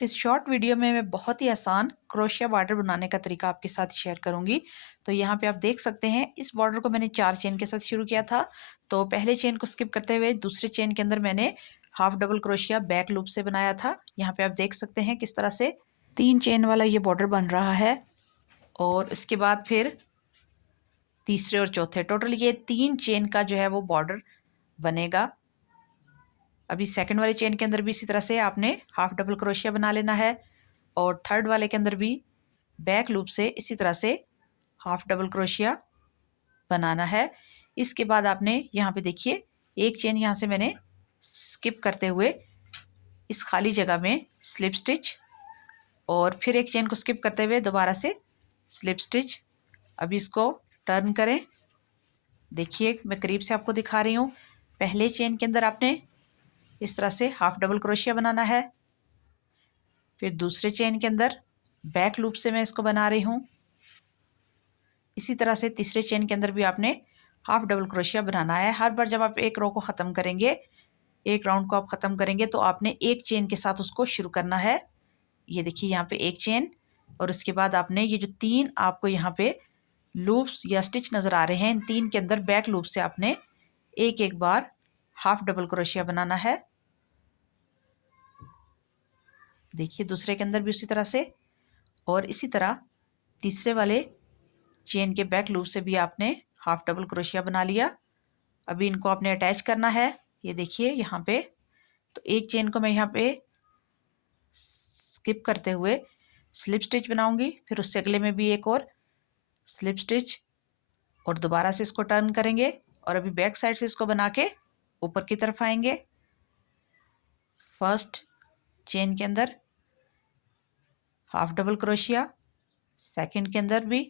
इस short video में मैं बहुत ही आसान क्रोशिया बॉर्डर बनाने का तरीका आपके साथ शेयर करूंगी। तो यहाँ पे आप देख सकते हैं इस बॉर्डर को मैंने 4 चेन के साथ शुरू किया था। तो पहले चेन को स्किप करते हुए दूसरे चेन के अंदर मैंने half double crochet back loop से बनाया था। यहाँ पे आप देख सकते हैं किस तरह से 3 चेन वाला ये बॉर्डर बन रहा है। और इसके बाद फिर तीसरे और चौथे टोटल ये 3 चेन का जो है वो बॉर्डर बनेगा। अभी सेकंड वाले चेन के अंदर भी इसी तरह से आपने हाफ डबल क्रोशिया बना लेना है और थर्ड वाले के अंदर भी बैक लूप से इसी तरह से हाफ डबल क्रोशिया बनाना है। इसके बाद आपने यहाँ पे देखिए एक चेन यहाँ से मैंने स्किप करते हुए इस खाली जगह में स्लिप स्टिच और फिर एक चेन को स्किप करते हुए दोबारा से स्लिप स्टिच। अभी इसको टर्न करें। देखिए मैं करीब से आपको दिखा रही हूँ। पहले चेन के अंदर आपने इस तरह से हाफ डबल क्रोशिया बनाना है। फिर दूसरे चेन के अंदर बैक लूप से मैं इसको बना रही हूँ। इसी तरह से तीसरे चेन के अंदर भी आपने हाफ डबल क्रोशिया बनाना है। हर बार जब आप एक रो को ख़त्म करेंगे, एक राउंड को आप ख़त्म करेंगे तो आपने एक चेन के साथ उसको शुरू करना है। ये देखिए यहाँ पे एक चेन और उसके बाद आपने ये जो 3 आपको यहाँ पे लूप्स या स्टिच नज़र आ रहे हैं, इन 3 के अंदर बैक लूप से आपने एक एक बार हाफ डबल क्रोशिया बनाना है। देखिए दूसरे के अंदर भी उसी तरह से और इसी तरह तीसरे वाले चेन के बैक लूप से भी आपने हाफ डबल क्रोशिया बना लिया। अभी इनको आपने अटैच करना है। ये देखिए यहाँ पे तो एक चेन को मैं यहाँ पे स्किप करते हुए स्लिप स्टिच बनाऊंगी, फिर उससे अगले में भी एक और स्लिप स्टिच और दोबारा से इसको टर्न करेंगे और अभी बैक साइड से इसको बना के ऊपर की तरफ आएंगे। फर्स्ट चेन के अंदर हाफ डबल क्रोशिया, सेकंड के अंदर भी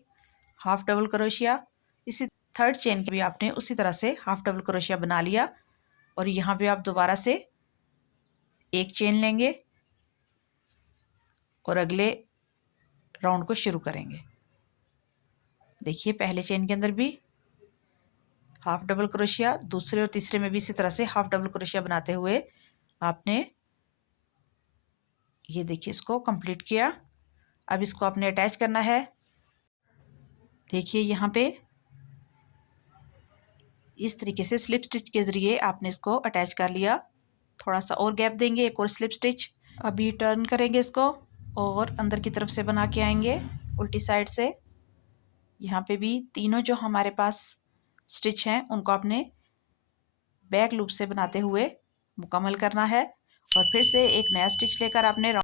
हाफ डबल क्रोशिया, इसी थर्ड चेन के भी आपने उसी तरह से हाफ डबल क्रोशिया बना लिया और यहाँ पे आप दोबारा से एक चेन लेंगे और अगले राउंड को शुरू करेंगे। देखिए पहले चेन के अंदर भी हाफ डबल क्रोशिया, दूसरे और तीसरे में भी इसी तरह से हाफ डबल क्रोशिया बनाते हुए आपने ये देखिए इसको कंप्लीट किया। अब इसको आपने अटैच करना है। देखिए यहाँ पे इस तरीके से स्लिप स्टिच के ज़रिए आपने इसको अटैच कर लिया। थोड़ा सा और गैप देंगे, एक और स्लिप स्टिच। अभी टर्न करेंगे इसको और अंदर की तरफ से बना के आएंगे उल्टी साइड से। यहाँ पे भी तीनों जो हमारे पास स्टिच हैं उनको आपने बैक लूप से बनाते हुए मुकम्मल करना है और फिर से एक नया स्टिच लेकर आपने